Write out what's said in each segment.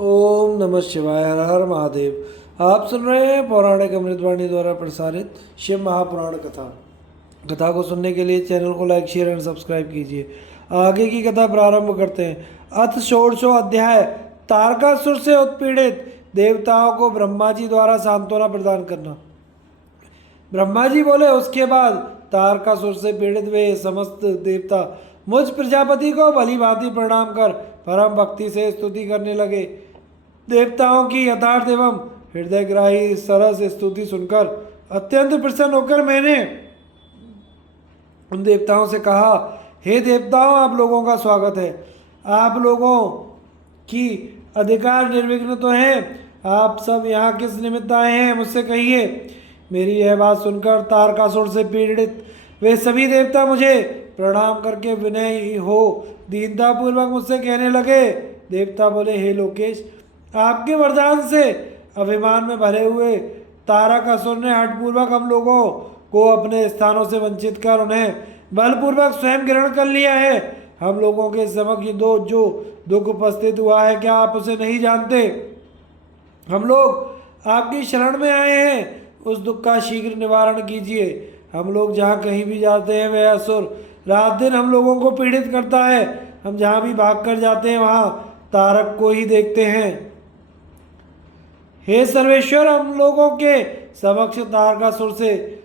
ओम नमः शिवाय। हर हर महादेव। आप सुन रहे हैं पौराणिक अमृतवाणी द्वारा प्रसारित शिव महापुराण कथा। कथा को सुनने के लिए चैनल को लाइक शेयर एंड सब्सक्राइब कीजिए। आगे की कथा प्रारंभ करते हैं। अथ षोडशो अध्याय। तारकासुर से उत्पीड़ित देवताओं को ब्रह्मा जी द्वारा सांत्वना प्रदान करना। ब्रह्मा जी बोले, उसके बाद तारकासुर से पीड़ित वे समस्त देवता मुझ प्रजापति को भली भांति प्रणाम कर परम भक्ति से स्तुति करने लगे। देवताओं की यथार्थ एवं हृदयग्राही सरस स्तुति सुनकर अत्यंत प्रसन्न होकर मैंने उन देवताओं से कहा, हे देवताओं, आप लोगों का स्वागत है। आप लोगों की अधिकार निर्विघ्न तो है। आप सब यहाँ किस निमित्त आए हैं, मुझसे कहिए। मेरी यह बात सुनकर तारकासुर से पीड़ित वे सभी देवता मुझे प्रणाम करके विनय हो दीनतापूर्वक मुझसे कहने लगे। देवता बोले, हे लोकेश, आपके वरदान से अभिमान में भरे हुए तारकासुर ने हठपूर्वक हम लोगों को अपने स्थानों से वंचित कर उन्हें बलपूर्वक स्वयं ग्रहण कर लिया है। हम लोगों के समक्ष जो दुख उपस्थित हुआ है, क्या आप उसे नहीं जानते? हम लोग आपकी शरण में आए हैं, उस दुख का शीघ्र निवारण कीजिए। हम लोग जहाँ कहीं भी जाते हैं वह असुर रात दिन हम लोगों को पीड़ित करता है। हम जहाँ भी भाग कर जाते हैं वहाँ तारक को ही देखते हैं। हे सर्वेश्वर, हम लोगों के समक्ष तारकासुर से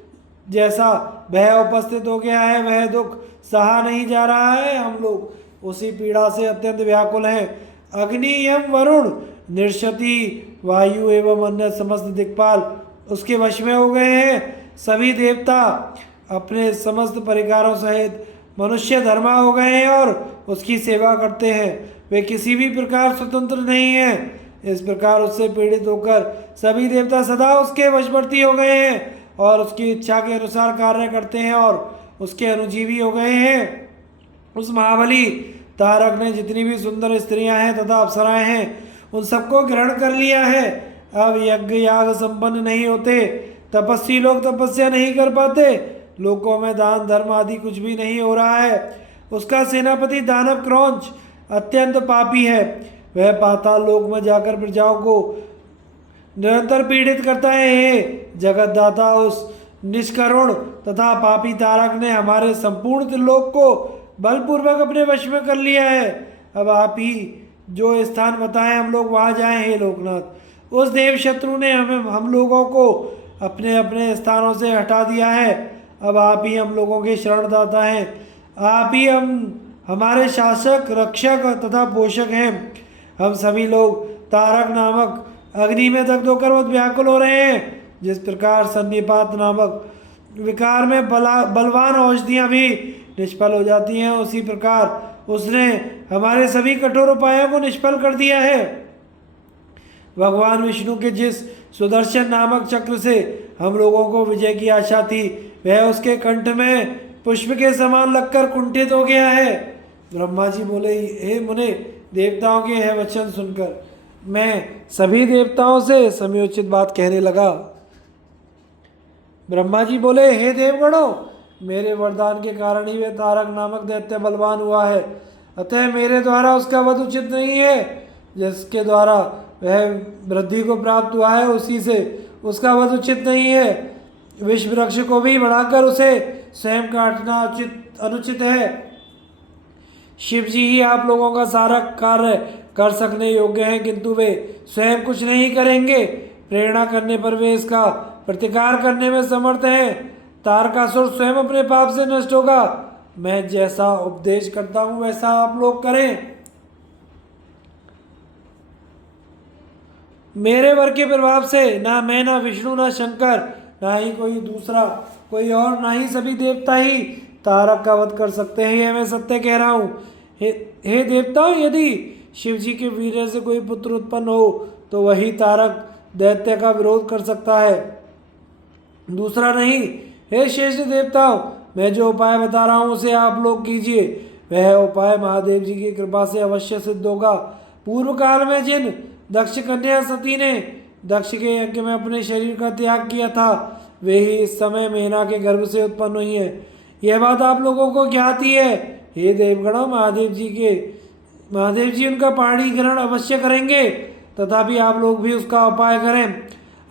जैसा भय उपस्थित हो गया है वह दुख सहा नहीं जा रहा है। हम लोग उसी पीड़ा से अत्यंत व्याकुल हैं। अग्नि यम वरुण निरशति वायु एवं अन्य समस्त दिक्पाल उसके वश में हो गए हैं। सभी देवता अपने समस्त परिकारों सहित मनुष्य धर्मा हो गए हैं और उसकी सेवा करते हैं। वे किसी भी प्रकार स्वतंत्र नहीं हैं। इस प्रकार उससे पीड़ित होकर सभी देवता सदा उसके वशवर्ती हो गए हैं और उसकी इच्छा के अनुसार कार्य करते हैं और उसके अनुजीवी हो गए हैं। उस महाबली तारक ने जितनी भी सुंदर स्त्रियां हैं तथा अप्सराएं हैं उन सबको ग्रहण कर लिया है। अब यज्ञ याग संपन्न नहीं होते, तपस्वी लोग तपस्या नहीं कर पाते, लोकों में दान धर्म आदि कुछ भी नहीं हो रहा है। उसका सेनापति दानव क्रौंच अत्यंत पापी है। वह पाताल लोक में जाकर प्रजाओं को निरंतर पीड़ित करता है। हे जगतदाता, उस निष्करुण तथा पापी तारक ने हमारे संपूर्ण त्रिलोक को बलपूर्वक अपने वश में कर लिया है। अब आप ही जो स्थान बताएं हम लोग वहाँ जाएं। हे लोकनाथ, उस देव शत्रु ने हम लोगों को अपने अपने स्थानों से हटा दिया है। अब आप ही हम लोगों के शरणदाता हैं। आप ही हमारे शासक, रक्षक तथा पोषक हैं। हम सभी लोग तारक नामक अग्नि में दग्ध होकर बहुत व्याकुल हो रहे हैं। जिस प्रकार सन्निपात नामक विकार में बलवान औषधियाँ भी निष्फल हो जाती हैं, उसी प्रकार उसने हमारे सभी कठोर उपायों को निष्फल कर दिया है। भगवान विष्णु के जिस सुदर्शन नामक चक्र से हम लोगों को विजय की आशा थी, वह उसके कंठ में पुष्प के समान लगकर कुंठित हो गया है। ब्रह्मा जी बोले, हे मुने, देवताओं के यह वचन सुनकर मैं सभी देवताओं से समयोचित बात कहने लगा। ब्रह्मा जी बोले, हे देवगणों, मेरे वरदान के कारण ही वह तारक नामक दैत्य बलवान हुआ है। अतः मेरे द्वारा उसका वध उचित नहीं है। जिसके द्वारा वह वृद्धि को प्राप्त हुआ है उसी से उसका वध उचित नहीं है। विष वृक्ष को भी बढ़ाकर उसे स्वयं काटना अनुचित है। शिव जी ही आप लोगों का सारा कार्य कर सकने योग्य हैं, किंतु वे स्वयं कुछ नहीं करेंगे। प्रेरणा करने पर वे इसका प्रतिकार करने में समर्थ हैं। तारकासुर स्वयं अपने पाप से नष्ट होगा। मैं जैसा उपदेश करता हूँ वैसा आप लोग करें। मेरे वर के प्रभाव से ना मैं, ना विष्णु, ना शंकर, ना ही कोई दूसरा, कोई और, ना ही सभी देवता ही तारक का वध कर सकते हैं। यह मैं सत्य कह रहा हूँ। हे देवताओं, यदि शिव जी के वीर्य से कोई पुत्र उत्पन्न हो तो वही तारक दैत्य का विरोध कर सकता है, दूसरा नहीं। हे श्रेष्ठ देवताओं, मैं जो उपाय बता रहा हूँ उसे आप लोग कीजिए। वह उपाय महादेव जी की कृपा से अवश्य सिद्ध होगा। पूर्व काल में जिन दक्ष कन्या सती ने दक्ष के यज्ञ में अपने शरीर का त्याग किया था, वे ही इस समय मेना के गर्भ से उत्पन्न हुई हैं। यह बात आप लोगों को ज्ञात ही है। हे देवगणों, महादेव जी उनका पाणी ग्रहण अवश्य करेंगे। तथापि आप लोग भी उसका उपाय करें।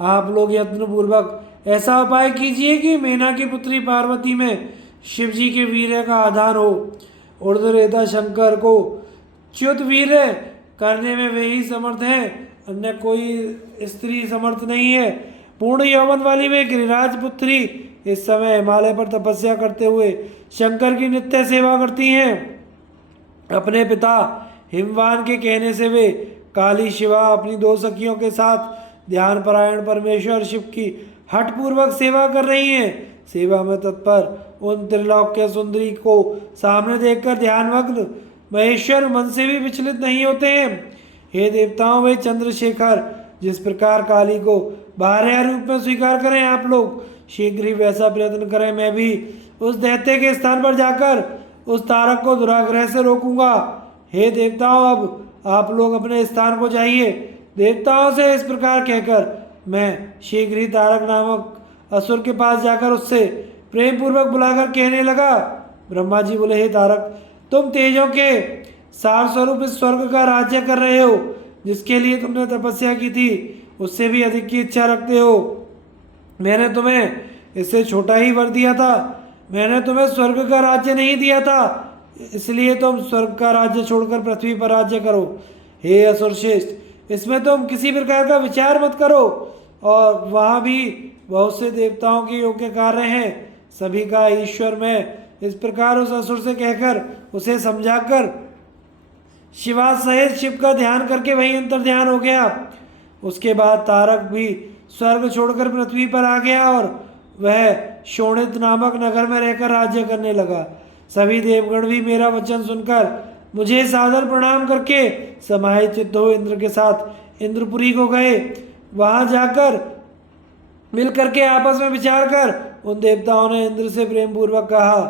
आप लोग यत्नपूर्वक ऐसा उपाय कीजिए कि मेना की पुत्री पार्वती में शिव जी के वीर्य का आधार हो। ऊर्ध्वरेता शंकर को च्युत वीर्य करने में वे ही समर्थ हैं, अन्य कोई स्त्री समर्थ नहीं है। पूर्ण यौवन वाली वे गिरिराज पुत्री इस समय हिमालय पर तपस्या करते हुए शंकर की नित्य सेवा करती हैं। अपने पिता हिमवान के कहने से वे काली शिवा अपनी दो सखियों के साथ ध्यान परायण परमेश्वर शिव की हठपूर्वक सेवा कर रही हैं। सेवा में तत्पर उन त्रिलोक्य सुंदरी को सामने देखकर ध्यानमग्न महेश्वर मन से भी विचलित नहीं होते हैं। हे देवताओं, वे चंद्रशेखर जिस प्रकार काली को बारह रूप में स्वीकार करें, आप लोग शीघ्र ही वैसा प्रयत्न करें। मैं भी उस दैत्य के स्थान पर जाकर उस तारक को दुराग्रह से रोकूंगा। हे देवताओं, अब आप लोग अपने स्थान को जाइए। देवताओं से इस प्रकार कहकर मैं शीघ्र ही तारक नामक असुर के पास जाकर उससे प्रेम पूर्वक बुलाकर कहने लगा। ब्रह्मा जी बोले, हे तारक, तुम तेजों के सार स्वरूप इस स्वर्ग का राज्य कर रहे हो। जिसके लिए तुमने तपस्या की थी उससे भी अधिक की इच्छा रखते हो। मैंने तुम्हें इससे छोटा ही वर दिया था। मैंने तुम्हें स्वर्ग का राज्य नहीं दिया था, इसलिए तुम स्वर्ग का राज्य छोड़कर पृथ्वी पर राज्य करो। हे असुरश्रेष्ठ, इसमें तुम किसी प्रकार का विचार मत करो। और वहाँ भी बहुत से देवताओं के योग्य कार्य हैं, सभी का ईश्वर में। इस प्रकार उस असुर से कहकर उसे समझाकर शिवा सहित शिव का ध्यान करके वही अंतर ध्यान हो गया। उसके बाद तारक भी स्वर्ग छोड़कर पृथ्वी पर आ गया और वह शोणित नामक नगर में रहकर राज्य करने लगा। सभी देवगण भी मेरा वचन सुनकर मुझे सादर प्रणाम करके समाहित चित्त हो इंद्र के साथ इंद्रपुरी को गए। वहां जाकर मिल करके आपस में विचार कर उन देवताओं ने इंद्र से प्रेम पूर्वक कहा।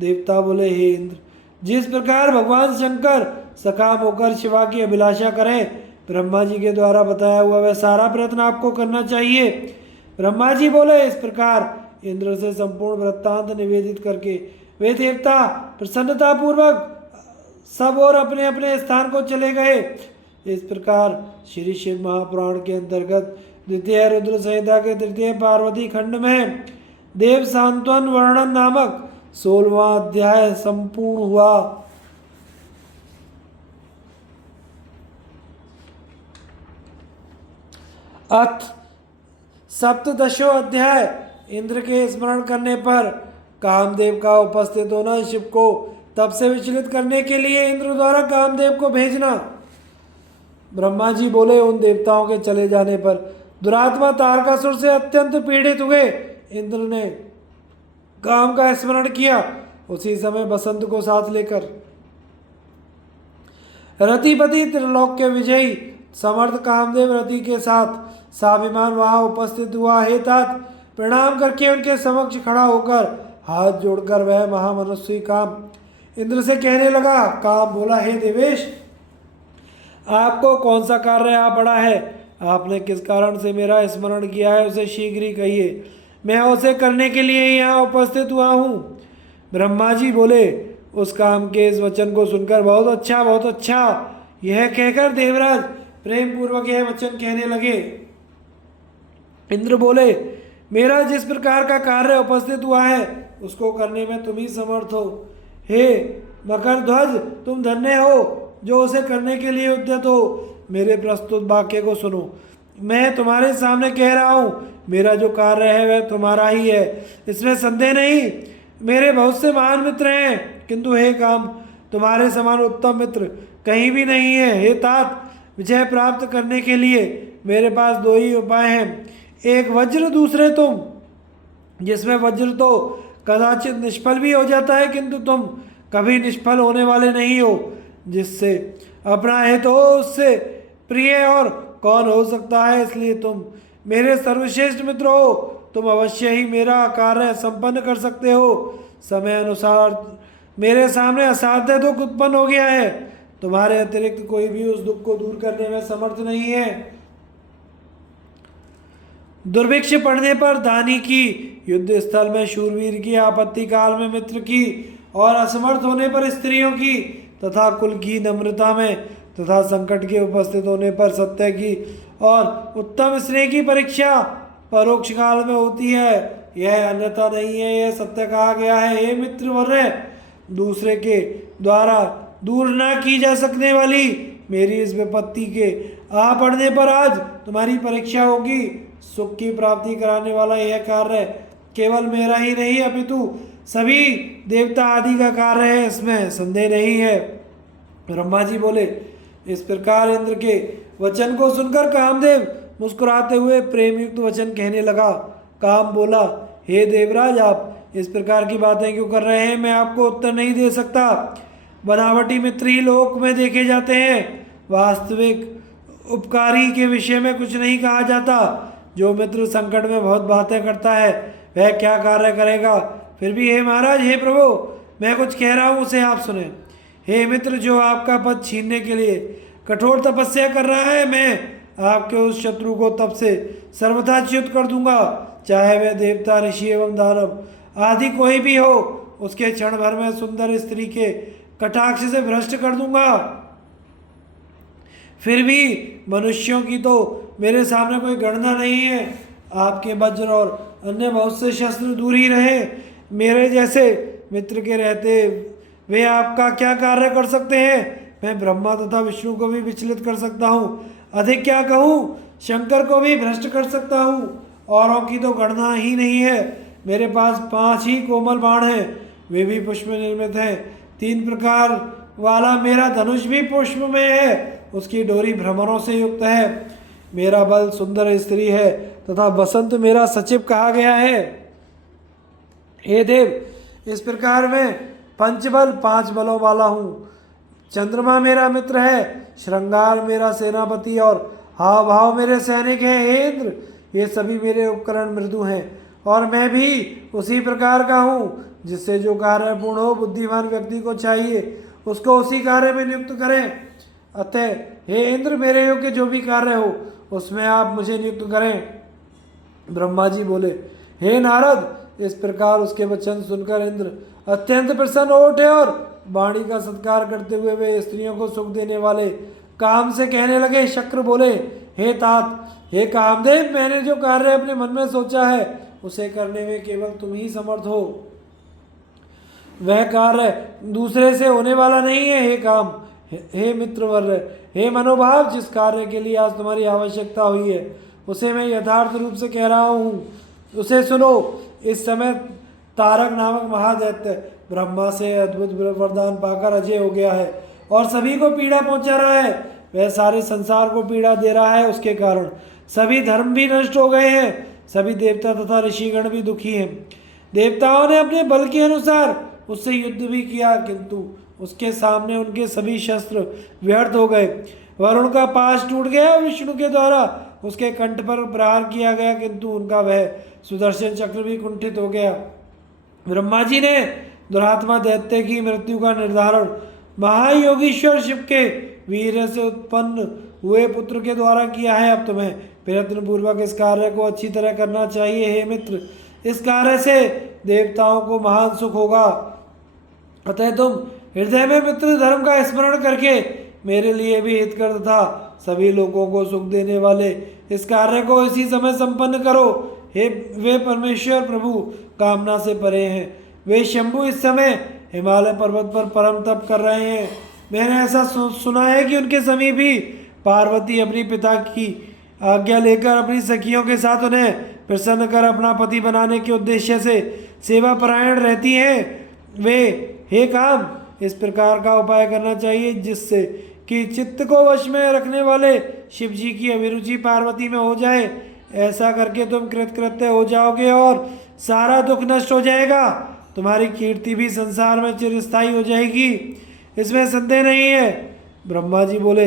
देवता बोले, हे इंद्र, जिस प्रकार भगवान शंकर सकाम होकर शिवा की अभिलाषा करें, ब्रह्मा जी के द्वारा बताया हुआ वह सारा प्रयत्न आपको करना चाहिए। ब्रह्मा जी बोले, इस प्रकार इंद्र से संपूर्ण वृत्तांत निवेदित करके वे देवता प्रसन्नता पूर्वक सब और अपने अपने स्थान को चले गए। इस प्रकार श्री शिव महापुराण के अंतर्गत द्वितीय रुद्र संहिता के तृतीय पार्वती खंड में देव सांत्वन वर्णन नामक 16वां अध्याय संपूर्ण हुआ। अथ सप्तदशो अध्याय। इंद्र के स्मरण करने पर कामदेव का उपस्थित होना, शिव को तब से विचलित करने के लिए इंद्र द्वारा कामदेव को भेजना। ब्रह्मा जी बोले, उन देवताओं के चले जाने पर दुरात्मा तारकासुर से अत्यंत पीड़ित हुए। इंद्र ने काम का स्मरण किया। उसी समय बसंत को साथ लेकर रतिपति त्रिलोक्य विजयी समर्थ कामदेव रति के साथ स्वाभिमान वहां उपस्थित हुआ। हे तात, प्रणाम करके उनके समक्ष खड़ा होकर हाथ जोड़कर वह महामनस्वी काम इंद्र से कहने लगा। काम बोला, हे देवेश, आपको कौन सा कार्य आ पड़ा है? आपने किस कारण से मेरा स्मरण किया है उसे शीघ्र ही कहिए, मैं उसे करने के लिए यहाँ उपस्थित हुआ हूँ। ब्रह्मा जी बोले, उस काम के इस वचन को सुनकर बहुत अच्छा, बहुत अच्छा, यह कहकर देवराज प्रेम पूर्वक यह वचन कहने लगे। इंद्र बोले, मेरा जिस प्रकार का कार्य उपस्थित हुआ है उसको करने में तुम ही समर्थ हो। हे मकर ध्वज, तुम धन्य हो जो उसे करने के लिए उद्यत हो। मेरे प्रस्तुत वाक्य को सुनो। मैं तुम्हारे सामने कह रहा हूँ, मेरा जो कार्य है वह तुम्हारा ही है, इसमें संदेह नहीं। मेरे बहुत से महान मित्र हैं, किंतु हे काम, तुम्हारे समान उत्तम मित्र कहीं भी नहीं है। हे तात, विजय प्राप्त करने के लिए मेरे पास दो ही उपाय हैं, एक वज्र, दूसरे तुम। जिसमें वज्र तो कदाचित निष्फल भी हो जाता है, किंतु तुम कभी निष्फल होने वाले नहीं हो। जिससे अपना हित हो उससे प्रिय और कौन हो सकता है, इसलिए तुम मेरे सर्वश्रेष्ठ मित्र हो। तुम अवश्य ही मेरा कार्य संपन्न कर सकते हो। समय अनुसार मेरे सामने असाध्य दुख उत्पन्न हो गया है, तुम्हारे अतिरिक्त कोई भी उस दुख को दूर करने में समर्थ नहीं है। दुर्भिक्ष पड़ने पर दानी की, युद्ध स्थल में शूरवीर की, आपत्ति काल में मित्र की और असमर्थ होने पर स्त्रियों की तथा कुल की, नम्रता में तथा संकट के उपस्थित होने पर सत्य की और उत्तम स्नेह की परीक्षा परोक्ष काल में होती है, यह अन्यथा नहीं है, यह सत्य कहा गया है। हे मित्र वर्य, दूसरे के द्वारा दूर न की जा सकने वाली मेरी इस विपत्ति के आ पड़ने पर आज तुम्हारी परीक्षा होगी। सुख की प्राप्ति कराने वाला यह कार्य केवल मेरा ही नहीं अपितु सभी देवता आदि का कार्य है, इसमें संदेह नहीं है। ब्रह्मा जी बोले, इस प्रकार इंद्र के वचन को सुनकर कामदेव मुस्कुराते हुए प्रेम युक्त वचन कहने लगा। काम बोला, हे देवराज, आप इस प्रकार की बातें क्यों कर रहे हैं? मैं आपको उत्तर नहीं दे सकता। बनावटी मित्र ही लोक में देखे जाते हैं, वास्तविक उपकारी के विषय में कुछ नहीं कहा जाता। जो मित्र संकट में बहुत बातें करता है वह क्या कार्य करेगा? फिर भी हे महाराज, हे प्रभु, मैं कुछ कह रहा हूँ उसे आप सुने। हे मित्र, जो आपका पद छीनने के लिए कठोर तपस्या कर रहा है, मैं आपके उस शत्रु को तब से सर्वथा च्युत कर दूंगा, चाहे वह देवता, ऋषि एवं दानव आदि कोई भी हो। उसके क्षण भर में सुंदर स्त्री के कटाक्ष से भ्रष्ट कर दूंगा। फिर भी मनुष्यों की तो मेरे सामने कोई गणना नहीं है। आपके वज्र और अन्य बहुत से शस्त्र दूर ही रहे। मेरे जैसे मित्र के रहते वे आपका क्या कार्य कर सकते हैं? मैं ब्रह्मा तथा विष्णु को भी विचलित कर सकता हूँ, अधिक क्या कहूँ, शंकर को भी भ्रष्ट कर सकता हूँ। औरों की तो गणना ही नहीं है। मेरे पास 5 ही कोमल बाण हैं, वे भी पुष्प में निर्मित हैं। 3 प्रकार वाला मेरा धनुष भी पुष्प में है, उसकी डोरी भ्रमरों से युक्त है। मेरा बल सुंदर स्त्री है तथा बसंत मेरा सचिव कहा गया है। हे देव, इस प्रकार मैं पंचबल 5 बलों वाला हूँ। चंद्रमा मेरा मित्र है, श्रृंगार मेरा सेनापति और हाव भाव मेरे सैनिक हैं। हे इंद्र, ये सभी मेरे उपकरण मृदु हैं और मैं भी उसी प्रकार का हूँ। जिससे जो कार्य पूर्ण हो, बुद्धिमान व्यक्ति को चाहिए उसको उसी कार्य में नियुक्त करें। अतः हे इंद्र, मेरे योग्य जो भी कार्य हो उसमें आप मुझे नियुक्त करें। ब्रह्मा जी बोले, हे नारद, इस प्रकार उसके वचन सुनकर इंद्र अत्यंत प्रसन्न हो उठे और वाणी का सत्कार करते हुए वे स्त्रियों को सुख देने वाले काम से कहने लगे। शक्र बोले, हे तात, हे कामदेव, मैंने जो कार्य अपने मन में सोचा है उसे करने में केवल तुम ही समर्थ हो। वह कार्य दूसरे से होने वाला नहीं है। हे काम, हे मित्रवर्य, हे मनोभाव, जिस कार्य के लिए आज तुम्हारी आवश्यकता हुई है उसे मैं यथार्थ रूप से कह रहा हूँ, उसे सुनो। इस समय तारक नामक महादैत्य ब्रह्मा से अद्भुत वरदान पाकर अजय हो गया है और सभी को पीड़ा पहुंचा रहा है। वह सारे संसार को पीड़ा दे रहा है, उसके कारण सभी धर्म भी नष्ट हो गए हैं, सभी देवता तथा ऋषिगण भी दुखी हैं। देवताओं ने अपने बल के अनुसार उससे युद्ध भी किया, किंतु उसके सामने उनके सभी शस्त्र व्यर्थ हो गए। वरुण का पाश टूट गया, विष्णु के द्वारा उसके कंठ पर प्रहार किया गया, किंतु उनका वह सुदर्शन चक्र भी कुंठित हो गया। ब्रह्मा जी ने दुरात्मा दैत्य की मृत्यु का निर्धारण महायोगीश्वर शिव के वीर से उत्पन्न हुए पुत्र के द्वारा किया है। अब तुम्हें प्रयत्न पूर्वक इस कार्य को अच्छी तरह करना चाहिए। हे मित्र, इस कार्य से देवताओं को महान सुख होगा। अतः तुम हृदय में मित्र धर्म का स्मरण करके मेरे लिए भी हितकर तथा सभी लोगों को सुख देने वाले इस कार्य को इसी समय संपन्न करो। हे वे परमेश्वर प्रभु कामना से परे हैं, वे शंभु इस समय हिमालय पर्वत पर परम तप कर रहे हैं। मैंने ऐसा सुना है कि उनके समीप ही पार्वती अपनी पिता की आज्ञा लेकर अपनी सखियों के साथ उन्हें प्रसन्न कर अपना पति बनाने के उद्देश्य से सेवा परायण रहती हैं। वे, हे काम, इस प्रकार का उपाय करना चाहिए जिससे कि चित्त को वश में रखने वाले शिव जी की अभिरुचि पार्वती में हो जाए। ऐसा करके तुम कृतकृत्य हो जाओगे और सारा दुख नष्ट हो जाएगा। तुम्हारी कीर्ति भी संसार में चिरस्थायी हो जाएगी, इसमें संदेह नहीं है। ब्रह्मा जी बोले,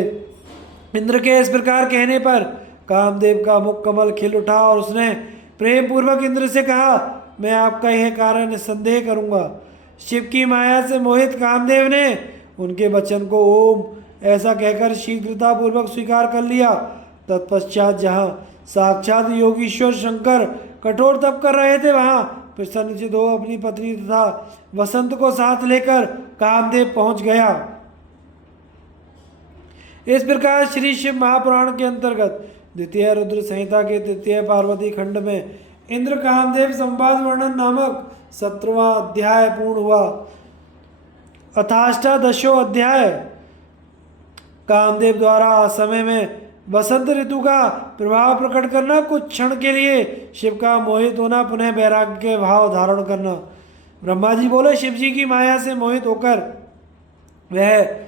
इंद्र के इस प्रकार कहने पर कामदेव का मुख कमल खिल उठा और उसने प्रेम पूर्वक इंद्र से कहा, मैं आपका यह कार्य निस्संदेह करूँगा। शिव की माया से मोहित कामदेव ने उनके वचन को ओम ऐसा कहकर शीघ्रता पूर्वक स्वीकार कर लिया। तत्पश्चात जहाँ साक्षात योगीश्वर शंकर कठोर तप कर रहे थे, वहाँ प्रसन्नचित्त हो अपनी पत्नी तथा वसंत को साथ लेकर कामदेव पहुँच गया। इस प्रकार श्री शिव महापुराण के अंतर्गत द्वितीय रुद्र संहिता के तृतीय पार्वती खंड में इंद्र कामदेव संवाद वर्णन नामक 17वां अध्याय पूर्ण हुआ। अथाष्टादशो अध्याय कामदेव द्वारा समय में वसंत ऋतु का प्रभाव प्रकट करना, कुछ क्षण के लिए शिव का मोहित होना, पुनः वैराग्य के भाव धारण करना। ब्रह्मा जी बोले, शिव जी की माया से मोहित होकर वह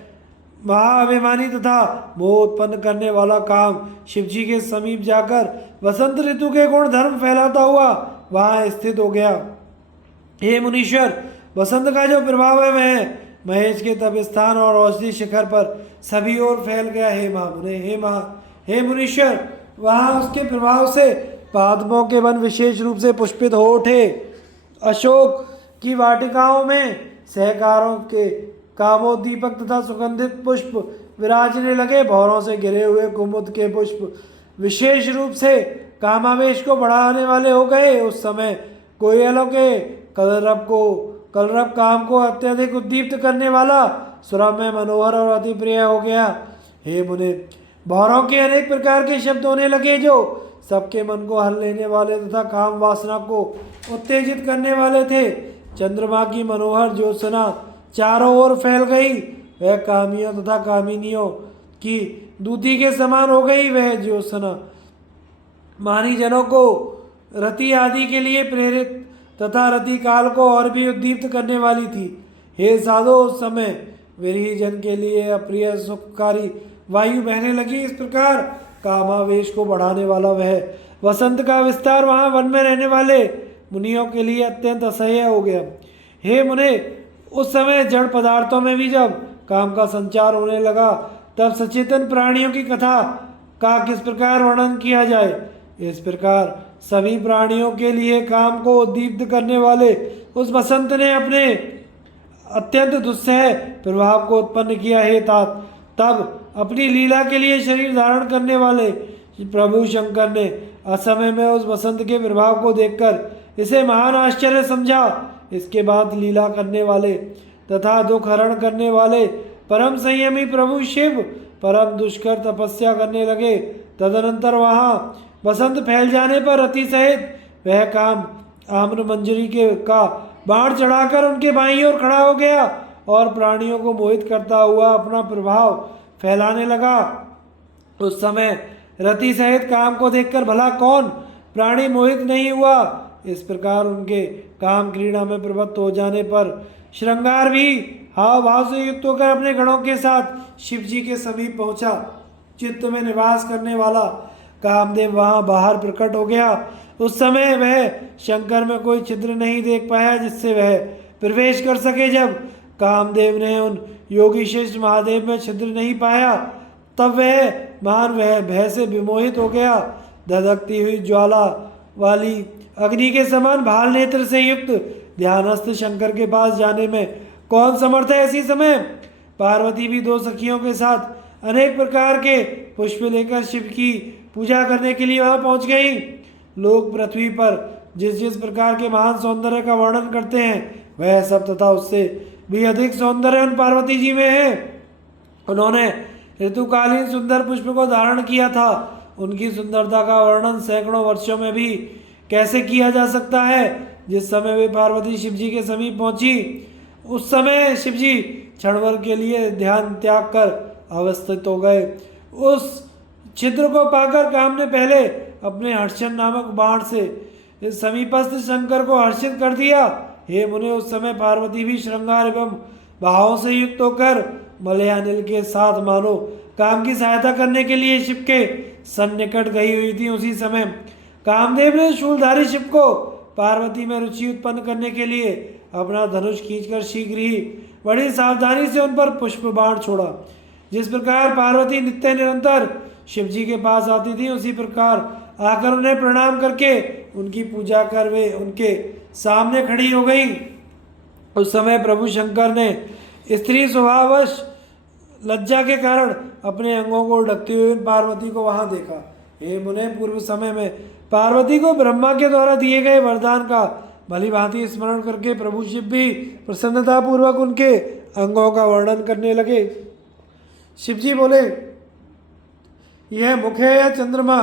महाअभिमानी तथा मोह उत्पन्न करने वाला काम शिव जी के समीप जाकर वसंत ऋतु के गुण धर्म फैलाता हुआ वहां स्थित हो गया। हे मुनीश्वर, बसंत का जो प्रभाव है वह महेश के तप स्थान और औषधि शिखर पर सभी ओर फैल गया। हे मुनीश्वर, वहां उसके प्रभाव से पादपों के वन विशेष रूप से पुष्पित हो उठे। अशोक की वाटिकाओं में सहकारों के कामोद्दीपक तथा सुगंधित पुष्प विराजने लगे। भौरों से घिरे हुए कुमुद के पुष्प विशेष रूप से कामावेश को बढ़ाने वाले हो गए। उस समय कोयलों के कलरव काम को अत्यधिक उद्दीप्त करने वाला, सुरम्य, मनोहर और अति प्रिय हो गया। हे मुने, भौरों के अनेक प्रकार के शब्द होने लगे जो सबके मन को हर लेने वाले तथा काम वासना को उत्तेजित करने वाले थे। चंद्रमा की मनोहर ज्योत्सना चारों ओर फैल गई। वह कामियों तथा कामिनियों की दूती के समान हो गई। वह ज्योत्सना मानी जनों को रति आदि के लिए प्रेरित तथा रति काल को और भी उद्दीप्त करने वाली थी। हे साधो, उस समय विरही जन के लिए अप्रिय सुखकारी वायु बहने लगी। इस प्रकार कामावेश को बढ़ाने वाला वह वसंत का विस्तार वहां वन में रहने वाले मुनियों के लिए अत्यंत असह्य हो गया। हे मुने, उस समय जड़ पदार्थों में भी जब काम का संचार होने लगा तब सचेतन प्राणियों की कथा का किस प्रकार वर्णन किया जाए। इस प्रकार सभी प्राणियों के लिए काम को उद्दीप्त करने वाले उस बसंत ने अपने अत्यंत दुस्सह प्रभाव को उत्पन्न किया। हे तात, तब अपनी लीला के लिए शरीर धारण करने वाले प्रभु शंकर ने असमय में उस बसंत के प्रभाव को देखकर इसे महान आश्चर्य समझा। इसके बाद लीला करने वाले तथा दुख हरण करने वाले परम संयमी प्रभु शिव परम दुष्कर तपस्या करने लगे। तदनंतर वहां बसंत फैल जाने पर रति सहित वह काम आम्र मंजरी का बाण चढ़ाकर उनके बाईं ओर खड़ा हो गया और प्राणियों को मोहित करता हुआ अपना प्रभाव फैलाने लगा। उस समय रति सहित काम को देखकर भला कौन प्राणी मोहित नहीं हुआ। इस प्रकार उनके काम क्रीड़ा में प्रवृत्त हो जाने पर श्रृंगार भी हाव भाव से युक्त होकर अपने गणों के साथ शिव जी के समीप पहुंचा। चित्त में निवास करने वाला कामदेव वहां बाहर प्रकट हो गया। उस समय वह शंकर में कोई छिद्र नहीं देख पाया जिससे वह प्रवेश कर सके। जब कामदेव ने उन योगी श्रेष्ठ महादेव में छिद्र नहीं पाया तब वह भय से विमोहित हो गया। धधकती हुई ज्वाला वाली अग्नि के समान भाल नेत्र से युक्त ध्यानस्थ शंकर के पास जाने में कौन समर्थ है। ऐसी समय पार्वती भी दो सखियों के साथ अनेक प्रकार के पुष्प लेकर शिव की पूजा करने के लिए वहां पहुंच गई। लोग पृथ्वी पर जिस जिस प्रकार के महान सौंदर्य का वर्णन करते हैं वह सब तथा उससे भी अधिक सौंदर्य उन पार्वती जी में है। उन्होंने ऋतुकालीन सुंदर पुष्प को धारण किया था। उनकी सुंदरता का वर्णन सैकड़ों वर्षों में भी कैसे किया जा सकता है। जिस समय वे पार्वती शिव जी के समीप पहुंची उस समय शिव जी क्षणभर के लिए ध्यान त्याग कर अवस्थित हो गए। उस छिद्र को पाकर काम ने पहले अपने हर्षण नामक बाण से इस समीपस्थ शंकर को हर्षित कर दिया। हे मुने, उस समय पार्वती भी श्रृंगार एवं भावों से युक्त होकर मलयानिल के साथ मानो काम की सहायता करने के लिए शिव के सन्निकट गई हुई थी। उसी समय कामदेव ने शूलधारी शिव को पार्वती में रुचि उत्पन्न करने के लिए अपना धनुष खींचकर शीघ्र ही बड़ी सावधानी से उन पर पुष्प बाण छोड़ा। जिस प्रकार पार्वती नित्य निरंतर शिव जी के पास आती थी उसी प्रकार आकर उन्हें प्रणाम करके उनकी पूजा कर वे उनके सामने खड़ी हो गई। उस समय प्रभु शंकर ने स्त्री स्वभावश लज्जा के कारण अपने अंगों को ढकते हुए पार्वती को वहां देखा। हे मुने, पूर्व समय में पार्वती को ब्रह्मा के द्वारा दिए गए वरदान का भली भांति स्मरण करके प्रभु शिव भी प्रसन्नता पूर्वक उनके अंगों का वर्णन करने लगे। शिव जी बोले, यह मुख है या चंद्रमा,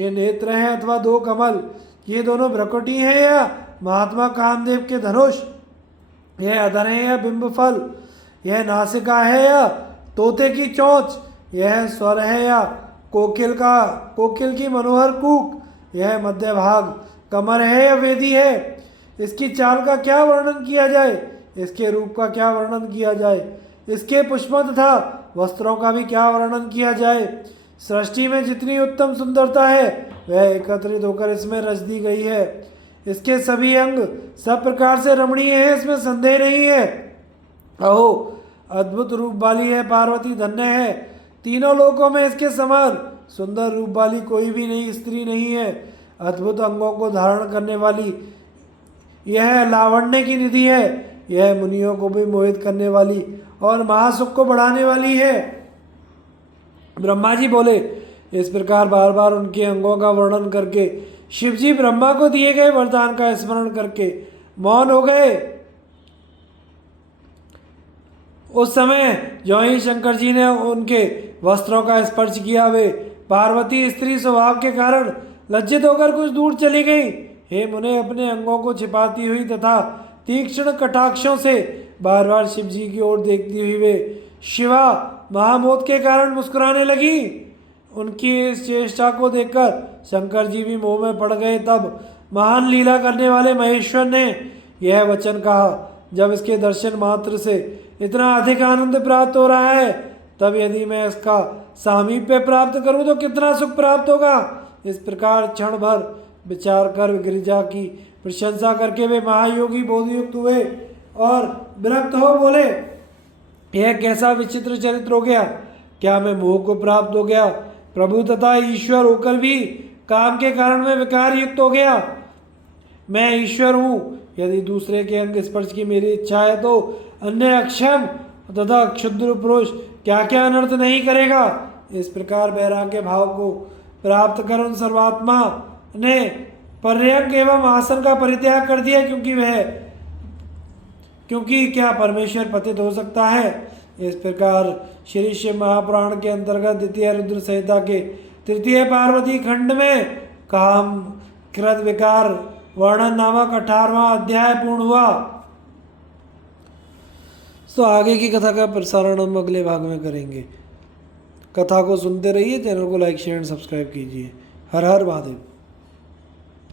ये नेत्र हैं अथवा दो कमल, ये दोनों भ्रकुटी हैं या महात्मा कामदेव के धनुष, यह अधर है या बिंब फल, यह नासिका है या तोते की चोंच, यह स्वर है या कोकिल की मनोहर कूक, यह मध्य भाग कमर है या वेदी है। इसकी चाल का क्या वर्णन किया जाए, इसके रूप का क्या वर्णन किया जाए, इसके पुष्प तथा वस्त्रों का भी क्या वर्णन किया जाए। सृष्टि में जितनी उत्तम सुंदरता है वह एकत्रित होकर इसमें रच दी गई है। इसके सभी अंग सब प्रकार से रमणीय है, इसमें संदेह नहीं है। अहो अद्भुत रूप वाली है पार्वती, धन्य है। तीनों लोकों में इसके समान सुंदर रूप वाली कोई भी नहीं स्त्री नहीं है। अद्भुत अंगों को धारण करने वाली यह लावण्य की निधि है। यह मुनियों को भी मोहित करने वाली और महासुख को बढ़ाने वाली है। ब्रह्मा जी बोले। इस प्रकार बार बार उनके अंगों का वर्णन करके शिव जी ब्रह्मा को दिए गए वरदान का स्मरण करके मौन हो गए। उस समय जो ही शंकर जी ने उनके वस्त्रों का स्पर्श किया, वे पार्वती स्त्री स्वभाव के कारण लज्जित होकर कुछ दूर चली गई। हे मुने, अपने अंगों को छिपाती हुई तथा तीक्ष्ण कटाक्षों से बार बार शिव जी की ओर देखती हुई वे शिवा महामोद के कारण मुस्कुराने लगी। उनकी इस चेष्टा को देखकर शंकर जी भी मोह में पड़ गए। तब महान लीला करने वाले महेश्वर ने यह वचन कहा, जब इसके दर्शन मात्र से इतना अधिक आनंद प्राप्त हो रहा है, तब यदि मैं इसका सामीप्य प्राप्त करूं तो कितना सुख प्राप्त होगा। इस प्रकार क्षण भर विचार कर गिरिजा की प्रशंसा करके वे महायोगी बोधयुक्त हुए और विरक्त हो बोले, यह कैसा विचित्र चरित्र हो गया। क्या मैं मोह को प्राप्त हो गया, प्रभु तथा ईश्वर होकर भी काम के कारण मैं विकार युक्त हो गया। मैं ईश्वर हूँ, यदि दूसरे के अंग स्पर्श की मेरी इच्छा है तो अन्य अक्षम तथा क्षुद्र पुरुष क्या क्या अनर्थ नहीं करेगा। इस प्रकार वैराग्य भाव को प्राप्त कर उन सर्वात्मा ने पर्यंक एवं आसन का परित्याग कर दिया, क्योंकि क्या परमेश्वर पतित हो सकता है। इस प्रकार श्री शिव महापुराण के अंतर्गत द्वितीय रुद्र संहिता के तृतीय पार्वती खंड में काम कृत विकार वर्णन नामक 18वां अध्याय पूर्ण हुआ। तो आगे की कथा का प्रसारण हम अगले भाग में करेंगे। कथा को सुनते रहिए, चैनल को लाइक शेयर एंड सब्सक्राइब कीजिए। हर हर महादेव।